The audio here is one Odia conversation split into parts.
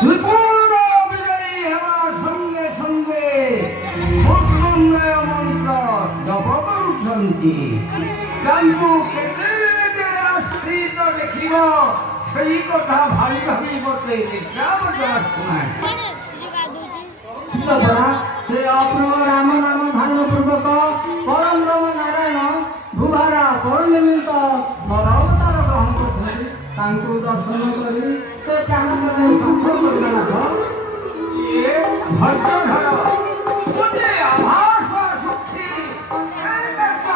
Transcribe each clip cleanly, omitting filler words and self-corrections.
ত্রিপুর বিজয়ী হওয়ার সঙ্গে সঙ্গে মন্ত্রণয় মন্ত্র জপ করুଛନ୍ତି ତାଙ୍କୁ କେତେ ଆଶ୍ରିତ ଦେଖିବ ସେଇ କଥା ଭାବି ଭାବି ମୋତେ ସେ ଅପ୍ରଭୁ ରାମ ନାମ ଧାରଣ ପୂର୍ବକ ପରମ ବ୍ରହ୍ମ ନାରାୟଣ ଭୂଭାରା ପରନିମିତ୍ତ ଅବତାର ଗ୍ରହଣ କରିଛନ୍ତି ତାଙ୍କୁ ଦର୍ଶନ କରି ସେ ପ୍ରାଣ ସଫଳ କରିବା ଲାଭ ଧୈର୍ଯ୍ୟ ଗୋଟେ ଆଭାସ ଆସୁଛି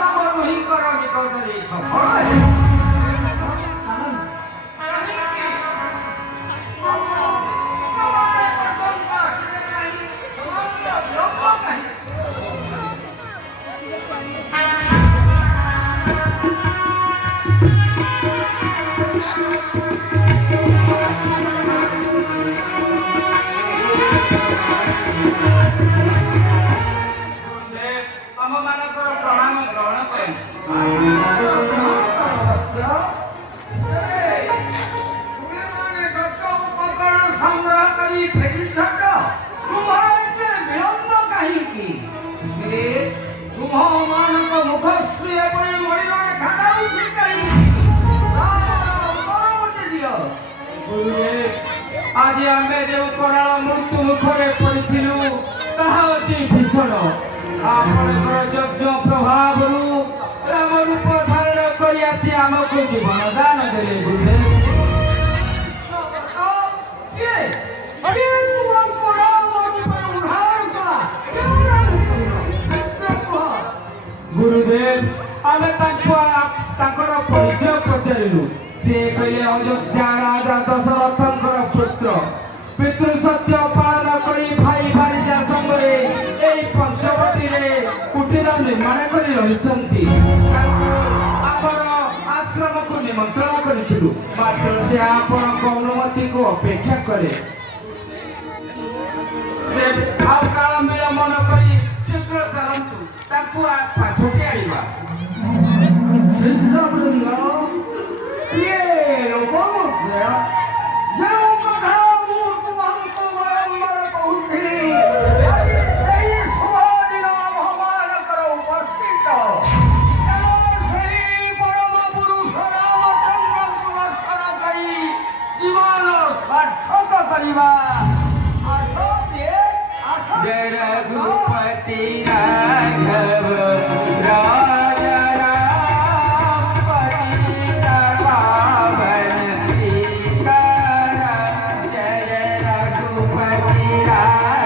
ଆମ ରୋହିଙ୍କର ନିକଟରେ ସଫଳ ଆଜି ଆମେ ଯେଉଁ କରାଳ ମୃତ୍ୟୁ ମୁଖରେ ପଡ଼ିଥିଲୁ ତାହା ଅତି ଭୀଷଣ। ଆପଣଙ୍କର ଯଜ୍ଞ ପ୍ରଭାବରୁ ରାମ ରୂପ ଧାରଣ କରି ଆସି ଆମକୁ ଜୀବନ ଦାନ ଦେଲେ। ଗୁରୁଦେବ ଆମେ ତାଙ୍କର ପରିଚୟ ପଚାରିଲୁ। ସେ କହିଲେ ଅଯୋଧ୍ୟା ରାଜା ଦଶରଥଙ୍କର ପୁତ୍ର ପିତୃ ସତ୍ୟ ପାଳନ କରି ଭାଇ ଭାରିଜା ସଙ୍ଗରେ ଏହି ପଞ୍ଚବଟୀରେ କୁଟୀର ନିର୍ମାଣ କରି ରହିଛନ୍ତି। ଆମର ଆଶ୍ରମକୁ ନିମନ୍ତ୍ରଣ କରିଥିଲୁ ମାତ୍ର ସେ ଆପଣଙ୍କ ଅନୁମତିକୁ ଅପେକ୍ଷା କରେ। ଆଉ କାଳ ବିଳମ୍ବନ କରି ଶୀଘ୍ର ଚାଲନ୍ତୁ ତାଙ୍କୁ ପାଛୋଟି ଆଣିବା। जय रघुपति राघव राजा राम पतित पावन सीताराम। जय रघुपति राघव